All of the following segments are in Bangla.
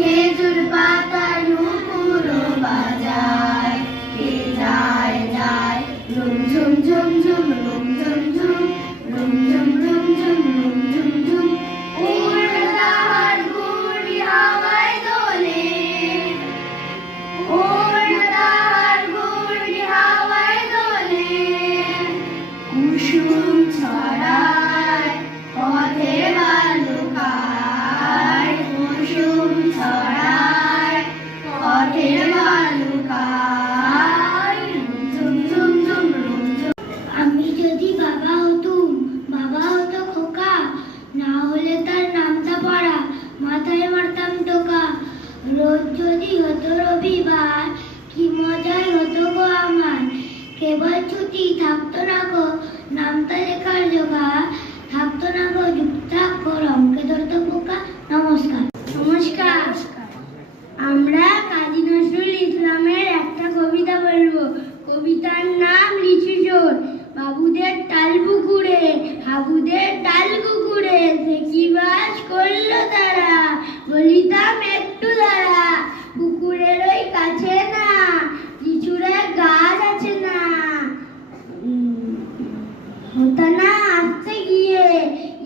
খেজুর পাতা নুপুর বাজায়, কে যায় যায় ঝুম ঝুম ঝুম ঝুম ঝুম ঝুম ঝুম ঝুম ঝুম ঝুম ঝুম ঝুম ঝুম ঝুম। উড়দার গুড়ি হাওয়ায় দোলে, উড়দার গুড়ি হাওয়ায় দোলে, কুসুম ছড়ায় পথে বালুকায়, কুসুম ছড়ায় পথে বালুকায়, ঝুম ঝুম ঝুম ঝুম ঝুম। আমি যদি বাবা হতুম, বাবা হতো খোকা, না হলে তার নামটা পড়া, মাথায় মারতাম টোকা। রোজ যদি হতো রবিবার, কি মজাই হতো গো আমার, কেবল ছুটি থাকতো না গো নামটা লেখার জোগাড়, থাকতো না গো যুক্তাক্ষর অঙ্কে ধরতো পোকা। নমস্কার। নমস্কার। আমরা কাজী নজরুল ইসলামের একটা কবিতা বলবো। কবিতার নাম লিচু চোর। বাবুদের তাল পুকুরে, হাবুদের ডাল কুকুরে, কি বাস করলো তারা, বলিতাম একটু দাঁড়া। পুকুরের ওই কাছে না, লিচুরের গাছ আছে না, হতো না আসতে গিয়ে,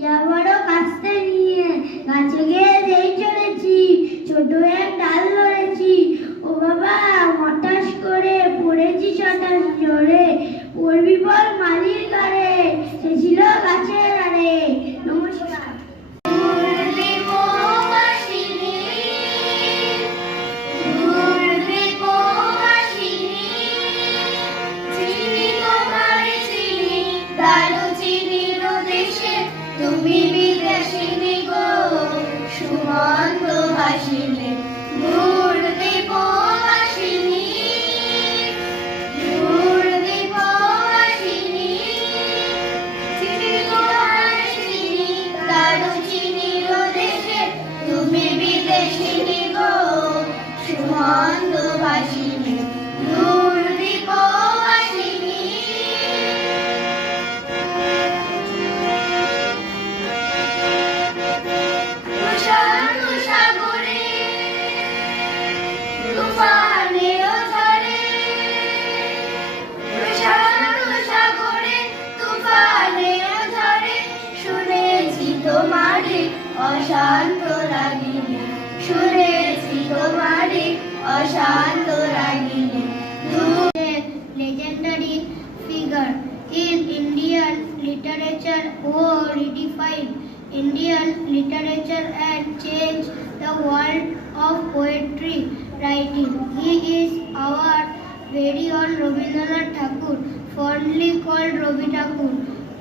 যাবারও কাছতে নিয়ে, গাছে গিয়ে যেই চড়েছি, ছোট এক ডাল ধরেছি, ও বাবা হঠাৎ করে পড়েছি ছটাস জোরে, পড়বি বল মালির ঘরে, সে ছিল গাছের আড়ে। নমস্কার। তুমি বিদেশিনী গো, সুমন্ত ভাসিনী, দূরদীপ ভাসিনী, দূরদীপ ভাসিনী, চিনি তোমার চিনি, দারুচিনির দেশে, তুমি বিদেশিনী গো, সুমন্ত ভাসিনী, দূরদীপ ভাসিনী। অশান্ত রাগিনী, শুনেছি তোমারে অশান্ত রাগিনী। Legendary figure in Indian literature who redefined Indian literature and changed the world of poetry writing. He is our very own Rabindranath Tagore, fondly called Rabi Tagore.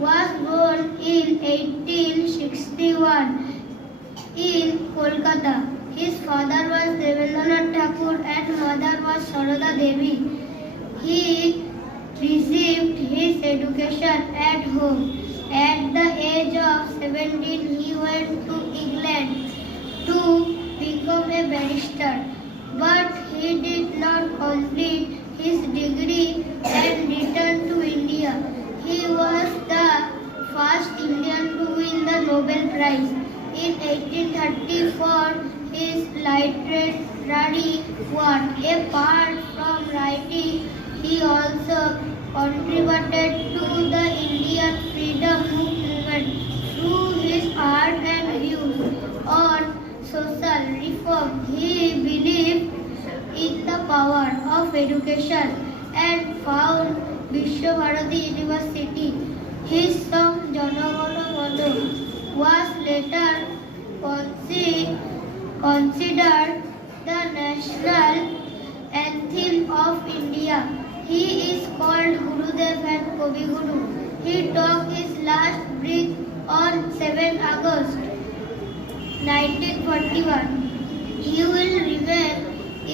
Was born in 1861 in Kolkata. His father was Devendranath Tagore and mother was Sarada Devi. He received his education at home. At the age of 17, he went to England to become a barrister, but he did not complete his degree and returned to India. He was the first Indian to win the Nobel Prize. In 1834, his literary work. Apart from writing, he also contributed to the Indian freedom movement through his art and views on social reform. He believed in the power of education and found Vishwabharati University. His song Jana Gana Mana was later considered the national anthem of India. He is called Gurudev and Kavi Guru. He took his last breath on 7 August 1941. He will remain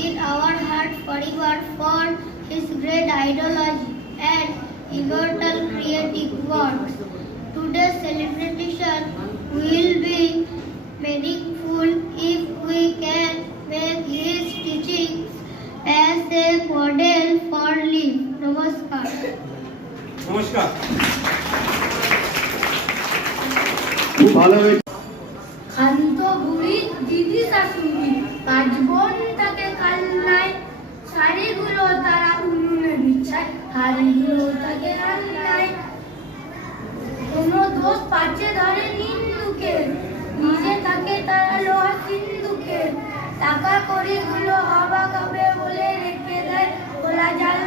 in our heart forever for his great ideology and immortal creative works. Today's celebration will be meaningful if we can make his teachings as a model for life. Namaskar. Namaskar. খান্ত বুড়ি দিদি শাশুড়ি, কার্য বাড়িগুলো থাকে রান্নায়। কোনো দোষ পাচ্ছে ধরে নিন্দুকে, নিজে থাকে তারা লোহা সিন্ধুকে। টাকা কড়িগুলো অবাক হবে বলে রেখে দেয় খোলা জাল